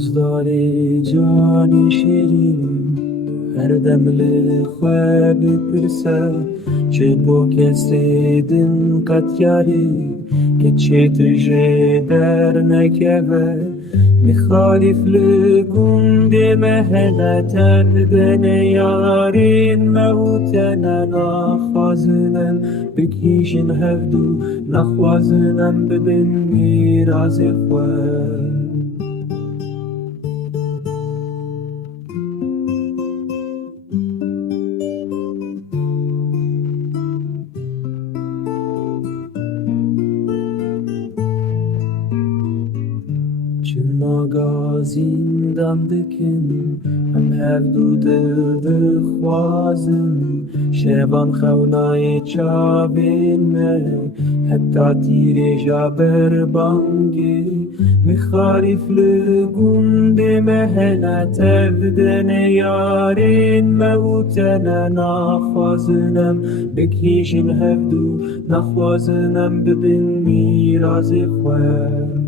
رازداری جانی شیرین هر دم لخوا بپرسه چه بو کسی دن قد یاری که چه تجه در نکوه مخالف لگوند مهنت دن یارین موتنا نخوازنم بکیشن هفدو نخوازنم ببین میراز خواه چون ماگازین دم دکن هم هفدو دل خوازن شبان خونای چابین me حتی تیره جابر بانگی مخاریف لگوند مهنت بدن یارین موتنا نخوازنم بکیشن هفدو نخوازنم ببین میراز خواه